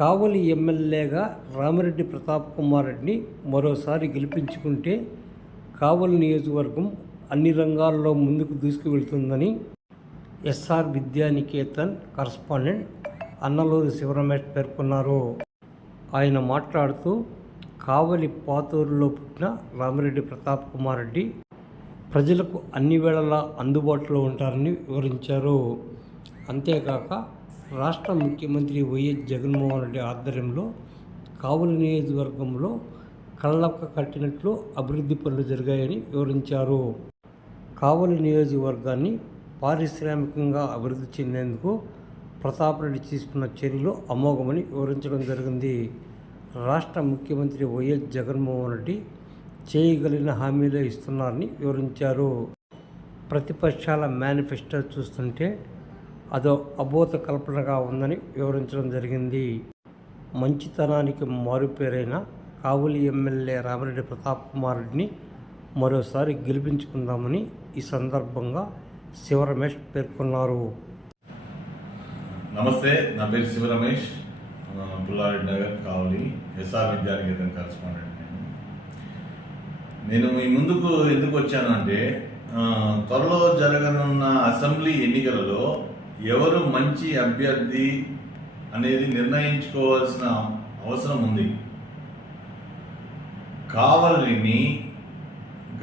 కావలి ఎమ్మెల్యేగా రామిరెడ్డి ప్రతాప్ కుమార్ రెడ్డిని మరోసారి గెలిపించుకుంటే కావలి నియోజకవర్గం అన్ని రంగాల్లో ముందుకు దూసుకువెళ్తుందని ఎస్ఆర్ విద్యానికేతన్ కరస్పాండెంట్ అన్నలూరి శివరమేష్ పేర్కొన్నారు. ఆయన మాట్లాడుతూ కావలి పాతూరులో పుట్టిన రామిరెడ్డి ప్రతాప్ కుమార్ రెడ్డి ప్రజలకు అన్ని వేళలా అందుబాటులో ఉంటారని వివరించారు. అంతేకాక రాష్ట్ర ముఖ్యమంత్రి వైఎస్ జగన్మోహన్ రెడ్డి ఆధ్వర్యంలో కావలి నియోజకవర్గంలో కళ్ళక్క కట్టినట్లు అభివృద్ధి పనులు జరిగాయని వివరించారు. కావలి నియోజకవర్గాన్ని పారిశ్రామికంగా అభివృద్ధి చెందేందుకు ప్రతాప్ రెడ్డి తీసుకున్న చర్యలు అమోఘమని వివరించడం జరిగింది. రాష్ట్ర ముఖ్యమంత్రి వైఎస్ జగన్మోహన్ రెడ్డి చేయగలిగిన హామీలే ఇస్తున్నారని వివరించారు. ప్రతిపక్షాల మేనిఫెస్టో చూస్తుంటే అదో అభూత కల్పనగా ఉందని వివరించడం జరిగింది. మంచితనానికి మారుపేరైన కావులి ఎమ్మెల్యే రామిరెడ్డి ప్రతాప్ కుమార్ రెడ్డిని మరోసారి గెలిపించుకుందామని ఈ సందర్భంగా శివరమేష్ పేర్కొన్నారు. నమస్తే నా పేరు శివ రమేష్ పుల్లారెడ్డి నగర్ కావలి ఎస్ఆర్ విద్యానికేతన్ కరస్పాండెంట్ నేను. నేను మీ ముందుకు ఎందుకు వచ్చానంటే త్వరలో జరగనున్న అసెంబ్లీ ఎన్నికలలో ఎవరు మంచి అభ్యర్థి అనేది నిర్ణయించుకోవాల్సిన అవసరం ఉంది. కావలిని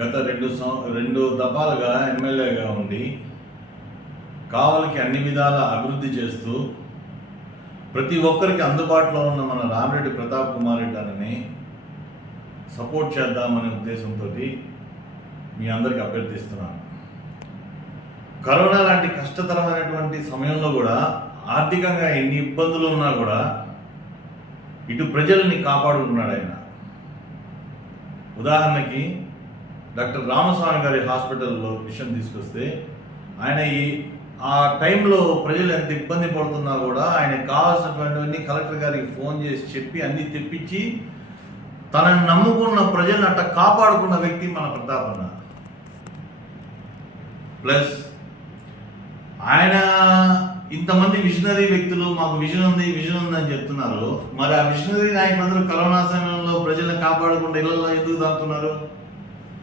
గత రెండు సం- రెండు దఫాలుగా ఎమ్మెల్యేగా ఉండి కావలికి అన్ని విధాల అభివృద్ధి చేస్తూ ప్రతి ఒక్కరికి అందుబాటులో ఉన్న మన రామిరెడ్డి ప్రతాప్ కుమార్ రెడ్డి గారిని సపోర్ట్ చేద్దామనే ఉద్దేశంతో మీ అందరికి అభ్యర్థిస్తున్నాను. కరోనా లాంటి కష్టతరమైనటువంటి సమయంలో కూడా ఆర్థికంగా ఎన్ని ఇబ్బందులు ఉన్నా కూడా ఇటు ప్రజల్ని కాపాడుకున్నాడు ఆయన. ఉదాహరణకి డాక్టర్ రామస్వామి గారి హాస్పిటల్లో విషయం తీసుకొస్తే ఆయన ఈ ఆ టైంలో ప్రజలు ఎంత ఇబ్బంది పడుతున్నా కూడా ఆయన కావాల్సినటువంటివన్నీ కలెక్టర్ గారికి ఫోన్ చేసి చెప్పి అన్ని తెప్పించి తనని నమ్ముకున్న ప్రజలను అట్ట కాపాడుకున్న వ్యక్తి మన ప్రతాపన్న ప్లస్ ఆయన ఇంతమంది విజనరీ వ్యక్తులు మాకు విజన్ ఉంది విజన్ ఉంది అని చెప్తున్నారు. మరి ఆ విజనరీ నాయకులందరూ కరోనా సమయంలో ప్రజలను కాపాడకుండా ఇళ్ళలో ఎందుకు దాటుతున్నారు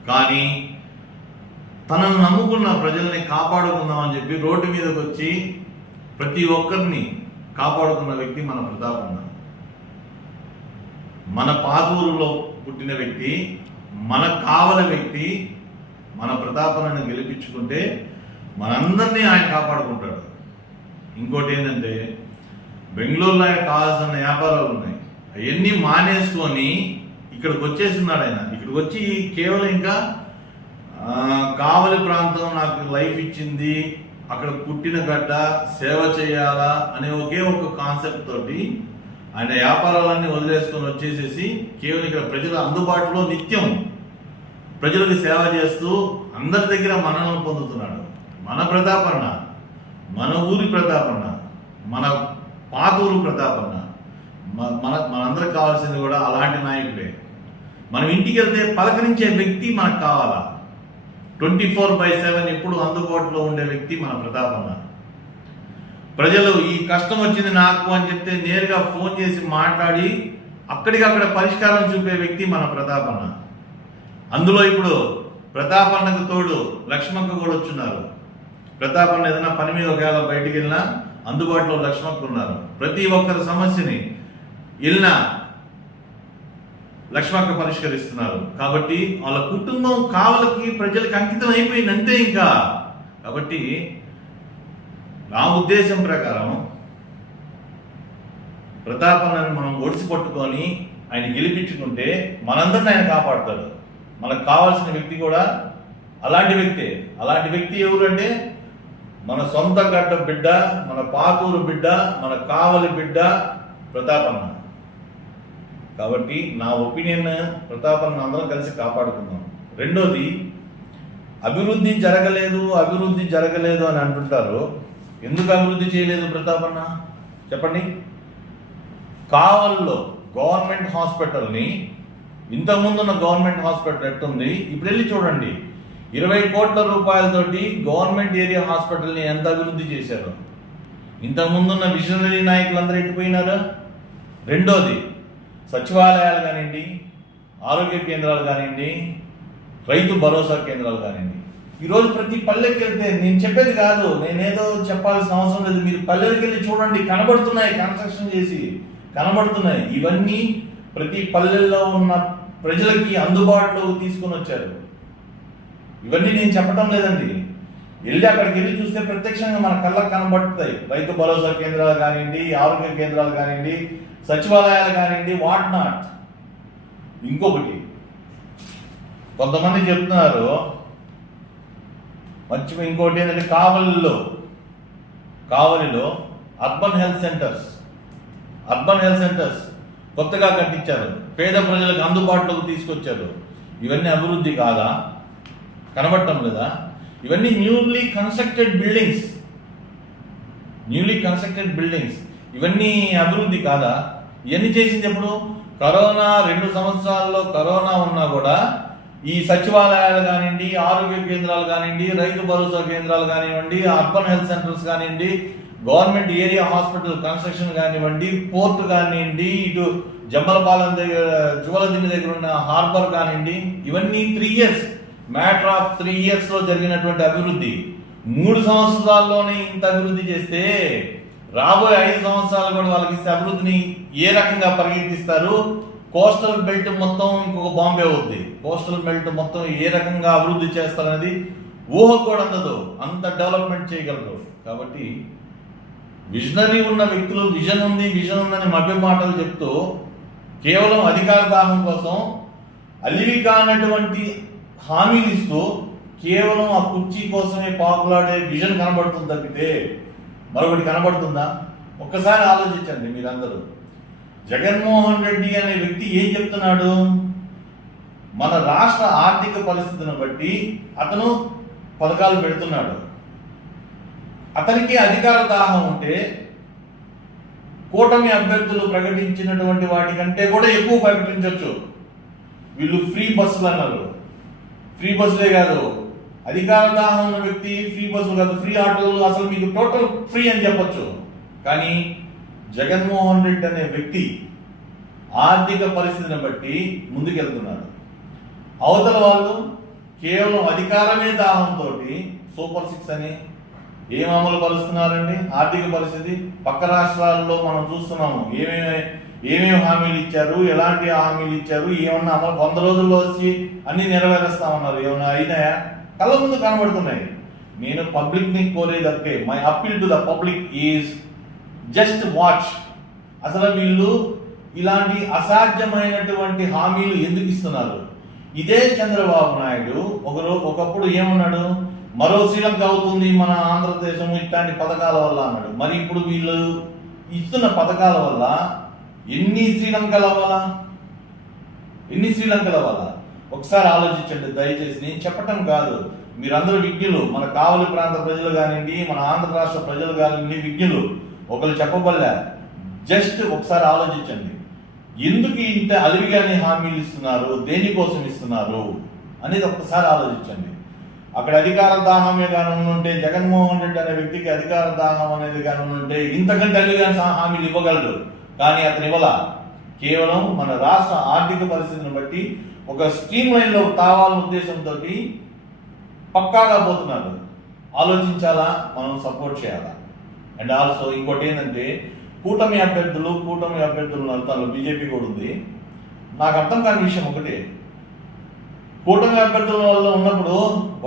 కానీ తనను నమ్ముకున్న ప్రజల్ని కాపాడుకుందామని చెప్పి రోడ్డు మీదకి వచ్చి ప్రతి ఒక్కరిని కాపాడుకున్న వ్యక్తి మన ప్రతాపన్న మన పాతూరులో పుట్టిన వ్యక్తి మన కావల వ్యక్తి మన ప్రతాపనని గెలిపించుకుంటే మనందరినీ ఆయన కాపాడుకుంటాడు. ఇంకోటి ఏంటంటే బెంగళూరులో ఆయన కావాల్సిన వ్యాపారాలు ఉన్నాయి. అవన్నీ మానేసుకొని ఇక్కడికి వచ్చేస్తున్నాడు ఆయన. ఇక్కడికి వచ్చి కేవలం ఇంకా కావలి ప్రాంతం నాకు లైఫ్ ఇచ్చింది అక్కడ పుట్టిన గడ్డ సేవ చేయాలా అనే ఒకే ఒక కాన్సెప్ట్ తోటి ఆయన వ్యాపారాలన్నీ వదిలేసుకొని వచ్చేసేసి కేవలం ఇక్కడ ప్రజల అందుబాటులో నిత్యం ప్రజలకు సేవ చేస్తూ అందరి దగ్గర మన్ననలు పొందుతున్నాడు. మన ప్రతాపన్న మన ఊరి ప్రతాపన్న మన పాతూరు ప్రతాపన్న మ- మన మనందరికి కావాల్సింది కూడా అలాంటి నాయకుడే. మనం ఇంటికి వెళ్తే పలకరించే వ్యక్తి మనకు కావాలా? ట్వంటీ ఫోర్ బై సెవెన్ ఎప్పుడు అందుబాటులో ఉండే వ్యక్తి మన ప్రతాపన్న. ప్రజలు ఈ కష్టం వచ్చింది నాకు అని చెప్తే నేరుగా ఫోన్ చేసి మాట్లాడి అక్కడికక్కడ పరిష్కారం చూపే వ్యక్తి మన ప్రతాపన్న. అందులో ఇప్పుడు ప్రతాపన్నకు తోడు లక్ష్మక్క కూడా వచ్చున్నారు. ప్రతాపం ఏదైనా పని మీద ఒకవేళ బయటికి వెళ్ళినా అందుబాటులో లక్ష్మణ్ ఉన్నారు. ప్రతి ఒక్కరి సమస్యని వెళ్ళినా లక్ష్మక్క పరిష్కరిస్తున్నారు. కాబట్టి వాళ్ళ కుటుంబం కావలకి ప్రజలకు అంకితం అయిపోయింది అంతే ఇంకా. కాబట్టి నా ఉద్దేశం ప్రకారం ప్రతాపన్నని మనం ఒడిసి పట్టుకొని ఆయన గెలిపించుకుంటే మనందరిని ఆయన కాపాడుతాడు. మనకు కావాల్సిన వ్యక్తి కూడా అలాంటి వ్యక్తే. అలాంటి వ్యక్తి ఎవరు అంటే మన సొంత గడ్డ బిడ్డ మన పాతూరు బిడ్డ మన కావలి బిడ్డ ప్రతాపన్న కాబట్టి నా ఒపీనియన్ ప్రతాపన్న అందరం కలిసి కాపాడుకుందాం. రెండోది అభివృద్ధి జరగలేదు అభివృద్ధి జరగలేదు అని అంటుంటారు. ఎందుకు అభివృద్ధి చేయలేదు ప్రతాపన్న చెప్పండి. కావల్లో గవర్నమెంట్ హాస్పిటల్ని ఇంతకుముందున్న గవర్నమెంట్ హాస్పిటల్ ఎట్టుంది? ఇప్పుడు వెళ్ళి చూడండి. ఇరవై కోట్ల రూపాయలతోటి గవర్నమెంట్ ఏరియా హాస్పిటల్ని ఎంత అభివృద్ధి చేశారు? ఇంతకుముందున్న విజనరీ నాయకులందరూ ఎట్టిపోయినారు? రెండోది సచివాలయాలు కానివ్వండి ఆరోగ్య కేంద్రాలు కానివ్వండి రైతు భరోసా కేంద్రాలు కానివ్వండి. ఈరోజు ప్రతి పల్లెకి వెళ్తే నేను చెప్పేది కాదు నేనేదో చెప్పాల్సిన అవసరం లేదు. మీరు పల్లెకి వెళ్ళి చూడండి కనబడుతున్నాయి కన్స్ట్రక్షన్ చేసి కనబడుతున్నాయి. ఇవన్నీ ప్రతి పల్లెల్లో ఉన్న ప్రజలకి అందుబాటులోకి తీసుకొని వచ్చారు. ఇవన్నీ నేను చెప్పడం లేదండి. వెళ్ళి అక్కడికి వెళ్ళి చూస్తే ప్రత్యక్షంగా మన కళ్ళకు కనబడుతాయి. రైతు భరోసా కేంద్రాలు కానివ్వండి ఆరోగ్య కేంద్రాలు కానివ్వండి సచివాలయాలు కానివ్వండి వాట్ నాట్. ఇంకొకటి కొంతమంది చెప్తున్నారు మంచి ఇంకోటి ఏంటంటే కావలిలో కావలిలో urban health centres urban health centres కొత్తగా కట్టించారు. పేద ప్రజలకు అందుబాటులోకి తీసుకొచ్చారు. ఇవన్నీ అభివృద్ధి కాదా? కనబడటం లేదా? ఇవన్నీ newly constructed buildings newly constructed buildings ఇవన్నీ అభివృద్ధి కాదా? ఇవన్నీ చేసింది ఎప్పుడు? కరోనా రెండు సంవత్సరాల్లో కరోనా ఉన్నా కూడా ఈ సచివాలయాలు కానివ్వండి ఆరోగ్య కేంద్రాలు కానివ్వండి రైతు భరోసా కేంద్రాలు కానివ్వండి అర్బన్ హెల్త్ సెంటర్స్ కానివ్వండి గవర్నమెంట్ ఏరియా హాస్పిటల్ కన్స్ట్రక్షన్ కానివ్వండి పోర్ట్ కానివ్వండి ఇటు జమ్మలపాలెం దగ్గర జువలదిండి దగ్గర ఉన్న హార్బర్ కానివ్వండి ఇవన్నీ three years matter of three ఇయర్స్లో జరిగినటువంటి అభివృద్ధి. మూడు సంవత్సరాల్లోనే ఇంత అభివృద్ధి చేస్తే రాబోయే ఐదు సంవత్సరాలు కూడా వాళ్ళకి ఇస్తే అభివృద్ధిని ఏ రకంగా పరిగెత్తిస్తారు? కోస్టల్ బెల్ట్ మొత్తం ఇంకొక బాంబే అవుద్ది. కోస్టల్ బెల్ట్ మొత్తం ఏ రకంగా అభివృద్ధి చేస్తారనేది ఊహ కూడా అందదు. అంత డెవలప్మెంట్ చేయగలరు. కాబట్టి విజనరీ ఉన్న వ్యక్తులు విజన్ ఉంది విజన్ ఉందని మభ్య మాటలు చెప్తూ కేవలం అధికార దాహం కోసం అలివి కానటువంటి హామీలు ఇస్తూ కేవలం ఆ కుర్చీ కోసమే పాపులాడే విజన్ కనబడుతుంది తప్పితే మరొకటి కనబడుతుందా? ఒక్కసారి ఆలోచించండి మీరందరూ. జగన్మోహన్ రెడ్డి అనే వ్యక్తి ఏం చెప్తున్నాడు? మన రాష్ట్ర ఆర్థిక పరిస్థితిని బట్టి అతను పథకాలు పెడుతున్నాడు. అతనికి అధికార దాహం ఉంటే కూటమి అభ్యర్థులు ప్రకటించినటువంటి వాటికంటే కూడా ఎక్కువ ప్రకటించవచ్చు వీళ్ళు ఫ్రీ బస్సులు అన్నారు. ఫ్రీ బస్సులే కాదు. అధికార దాహం ఉన్న వ్యక్తి ఫ్రీ బస్సులు కాదు. ఫ్రీ ఆటోలు అసలు మీకు టోటల్ ఫ్రీ అని చెప్పొచ్చు. కానీ జగన్మోహన్ రెడ్డి అనే వ్యక్తి ఆర్థిక పరిస్థితిని బట్టి ముందుకెళ్తున్నాడు. అవతల వాళ్ళు కేవలం అధికారమే దాహంతో సూపర్ సిక్స్ అని ఏం అమలు పరుస్తున్నారండి? ఆర్థిక పరిస్థితి పక్క రాష్ట్రాల్లో మనం చూస్తున్నాము. ఏమేమి ఏమేమి హామీలు ఇచ్చారు? ఎలాంటి హామీలు ఇచ్చారు? ఏమన్నా అమలు వంద రోజుల్లో వచ్చి అన్ని నెరవేరుస్తామన్నారు ఏమన్నా అయినాయా? కళ్ళ ముందు కనబడుతున్నాయి. నేను పబ్లిక్ని కోరేది అంటే my appeal to the public is just watch. అసలు వీళ్ళు ఇలాంటి అసాధ్యమైనటువంటి హామీలు ఎందుకు ఇస్తున్నారు? ఇదే చంద్రబాబు నాయుడు ఒకరో ఒకప్పుడు ఏమన్నాడు? మరో శ్రీలంక అవుతుంది మన ఆంధ్రదేశం ఇట్లాంటి పథకాల వల్ల అన్నాడు. మరి ఇప్పుడు వీళ్ళు ఇస్తున్న పథకాల వల్ల ఎన్ని శ్రీలంకలు అవ్వాలా? ఎన్ని శ్రీలంకలు అవ్వాలా? ఒకసారి ఆలోచించండి దయచేసి. నేను చెప్పటం కాదు. మీరందరూ విజ్ఞులు. మన కావలి ప్రాంత ప్రజలు కానివ్వండి మన ఆంధ్ర రాష్ట్ర ప్రజలు కానివ్వండి విజ్ఞులు. ఒకరు చెప్పబల్లా జస్ట్ ఒకసారి ఆలోచించండి. ఎందుకు ఇంత అలివిగానే హామీలు ఇస్తున్నారు? దేనికోసం ఇస్తున్నారు? అనేది ఒక్కసారి ఆలోచించండి. అక్కడ అధికార దాహమే కానీ ఉంటే జగన్మోహన్ రెడ్డి అనే వ్యక్తికి అధికార దాహం అనేది కానీ ఉంటే ఇంతకంటే అలివిగా హామీలు ఇవ్వగలడు. కానీ అతని ఇవ్వాల కేవలం మన రాష్ట్ర ఆర్థిక పరిస్థితిని బట్టి ఒక స్ట్రీమ్ లైన్లో కావాలన్న ఉద్దేశంతో పక్కాగా పోతున్నారు. ఆలోచించాలా? మనం సపోర్ట్ చేయాలా? అండ్ ఆల్సో ఇంకోటి ఏంటంటే కూటమి అభ్యర్థులు కూటమి అభ్యర్థులు నడతాను బీజేపీ కూడా ఉంది. నాకు అర్థం కాని విషయం ఒకటే. కూటమి అభ్యర్థుల వల్ల ఉన్నప్పుడు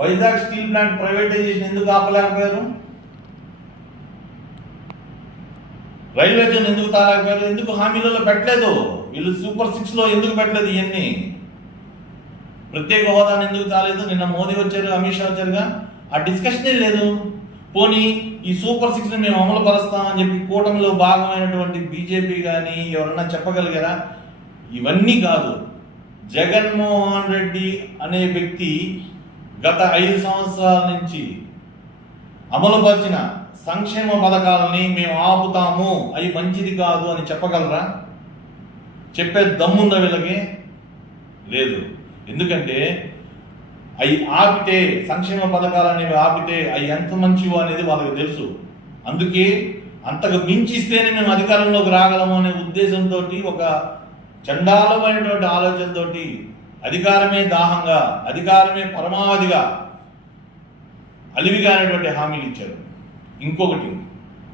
వైజాగ్ స్టీల్ ప్లాంట్ ప్రైవేటైజేషన్ ఎందుకు ఆపలేకపోయారు? రైల్వే జోన్ ఎందుకు తాలేకపోయారు ఎందుకు హామీలలో పెట్టలేదు? వీళ్ళు సూపర్ సిక్స్లో ఎందుకు పెట్టలేదు ఇవన్నీ? ప్రత్యేక హోదాను ఎందుకు తాలేదు? నిన్న మోదీ వచ్చారు అమిత్ షా వచ్చారుగా ఆ డిస్కషనే లేదు. పోనీ ఈ సూపర్ సిక్స్ని మేము అమలు పరుస్తామని చెప్పి కూటమిలో భాగమైనటువంటి బీజేపీ కానీ ఎవరన్నా చెప్పగలిగారా? ఇవన్నీ కాదు. జగన్మోహన్ రెడ్డి అనే వ్యక్తి గత ఐదు సంవత్సరాల నుంచి అమలుపరిచిన సంక్షేమ పథకాలని మేము ఆపుతాము. అవి మంచిది కాదు అని చెప్పగలరా? చెప్పే దమ్ముందా వీళ్ళకి? లేదు. ఎందుకంటే అవి ఆపితే సంక్షేమ పథకాలు అనేవి ఆపితే అవి ఎంత మంచివో అనేది వాళ్ళకి తెలుసు. అందుకే అంతకు మించిస్తేనే మేము అధికారంలోకి రాగలము అనే ఉద్దేశంతో ఒక చండాలమైనటువంటి ఆలోచనతో అధికారమే దాహంగా అధికారమే పరమావధిగా అలివిగా అనేటువంటి హామీలు ఇచ్చారు. ఇంకొకటి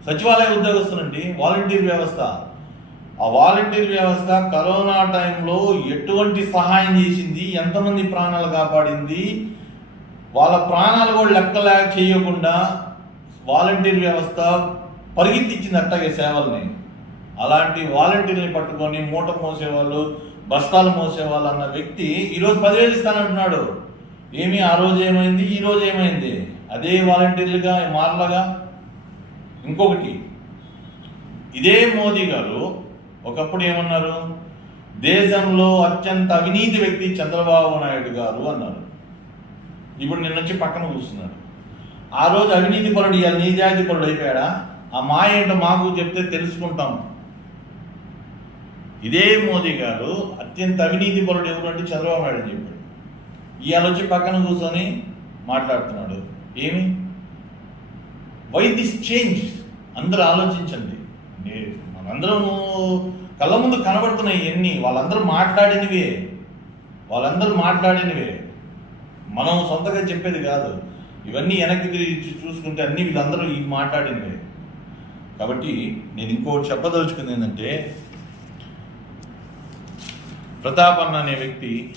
సచివాలయ ఉద్యోగస్తులండి వాలంటీర్ వ్యవస్థ. ఆ వాలంటీర్ వ్యవస్థ కరోనా టైంలో ఎటువంటి సహాయం చేసింది ఎంతమంది ప్రాణాలు కాపాడింది వాళ్ళ ప్రాణాలు కూడా లెక్కలే చేయకుండా వాలంటీర్ వ్యవస్థ పరిగెత్తిచ్చింది అట్టగే సేవల్ని. అలాంటి వాలంటీర్ని పట్టుకొని మూట మోసేవాళ్ళు బస్తాలు మోసేవాళ్ళు అన్న వ్యక్తి ఈరోజు పదివేలు ఇస్తానంటున్నాడు. ఏమి ఆ రోజు ఏమైంది ఈ రోజు ఏమైంది? అదే వాలంటీర్లుగా మారలాగా ఇంకొకటి ఇదే మోదీ గారు ఒకప్పుడు ఏమన్నారు? దేశంలో అత్యంత అవినీతి వ్యక్తి చంద్రబాబు నాయుడు గారు అన్నారు. ఇప్పుడు నిన్న వచ్చి పక్కన కూర్చున్నాడు ఆ రోజు అవినీతి పరుడు ఇవాళ నీతి పరుడు అయిపోయాడా? ఆ మాయ ఏంటో మాకు చెప్తే తెలుసుకుంటాం. ఇదే మోదీ గారు అత్యంత అవినీతి పరుడు ఎవరు అంటే చంద్రబాబు నాయుడు అని చెప్పాడు. ఇవాళ వచ్చి పక్కన కూర్చొని మాట్లాడుతున్నాడు. ఏమి? వై దిస్ చేంజ్ అందరూ ఆలోచించండి. నే- మనందరం కళ్ళ ముందు కనబడుతున్నాయి ఎన్ని వాళ్ళందరూ మాట్లాడినవే. వాళ్ళందరూ మాట్లాడినవే. మనం సొంతగా చెప్పేది కాదు. ఇవన్నీ వెనక్కి తిరిగి చూసుకుంటే అన్ని వీళ్ళందరూ ఇవి మాట్లాడినవే. కాబట్టి నేను ఇంకోటి చెప్పదలుచుకుంది ఏంటంటే ప్రతాప్ అన్న అనే వ్యక్తి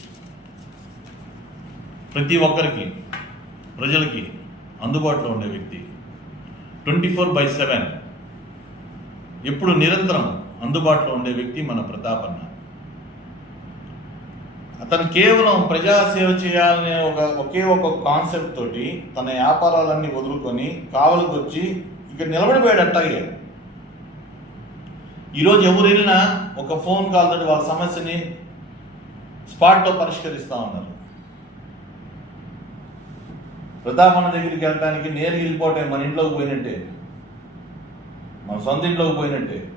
ప్రతి ఒక్కరికి ప్రజలకి అందుబాటులో ఉండే వ్యక్తి. Twenty four by seven. ఎప్పుడు నిరంతరం అందుబాటులో ఉండే వ్యక్తి మన ప్రతాపన్న అతను కేవలం ప్రజాసేవ చేయాలనే ఒక ఒకే ఒక కాన్సెప్ట్ తోటి తన వ్యాపారాలన్నీ వదులుకొని కావలికి వచ్చి ఇక్కడ నిలబడిపోయాడు అట్టాగే ఈరోజు ఎవరు వెళ్ళినా ఒక ఫోన్ కాల్ తోటి వాళ్ళ సమస్యని స్పాట్లో పరిష్కరిస్తూ ఉన్నారు. ప్రతాపన్న దగ్గరికి వెళ్ళడానికి నేను వెళ్ళిపోవటం మన ఇంట్లోకి పోయినట్టే. మన సొంత ఇంట్లోకి పోయినట్టే.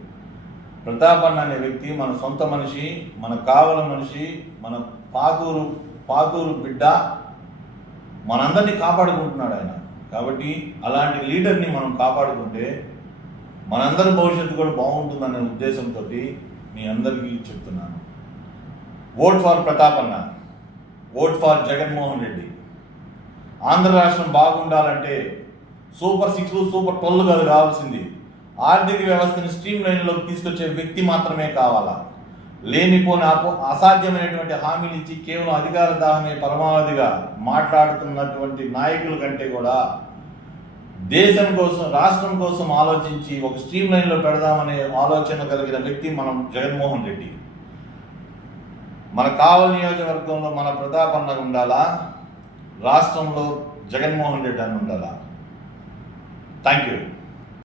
ప్రతాపన్న అనే వ్యక్తి మన సొంత మనిషి మన కావల మనిషి మన పాతూరు పాతూరు బిడ్డ మనందరినీ కాపాడుకుంటున్నాడు ఆయన. కాబట్టి అలాంటి లీడర్ని మనం కాపాడుకుంటే మనందరి భవిష్యత్తు కూడా బాగుంటుందనే ఉద్దేశంతో మీ అందరికీ చెప్తున్నాను. Vote for Prathapanna. Vote for Jaganmohan Reddy. Andhra రాష్ట్రం బాగుండాలంటే సూపర్ సిక్స్ సూపర్ ట్వెల్వ్ కాదు కావాల్సింది. ఆర్థిక వ్యవస్థను స్ట్రీమ్ లైన్లోకి తీసుకొచ్చే వ్యక్తి మాత్రమే కావాలా? లేనిపోని అపో అసాధ్యమైనటువంటి హామీలు ఇచ్చి కేవలం అధికార దాహమే పరమావధిగా మాట్లాడుతున్నటువంటి నాయకుల కంటే కూడా దేశం కోసం రాష్ట్రం కోసం ఆలోచించి ఒక స్ట్రీమ్ లైన్లో పెడదామనే ఆలోచన కలిగిన వ్యక్తి మనం జగన్మోహన్ రెడ్డి. మన కావలి నియోజకవర్గంలో మన ప్రతాపన్నగా ఉండాలా? రాష్ట్రంలో జగన్మోహన్ రెడ్డి అని ఉండాలా? Thank you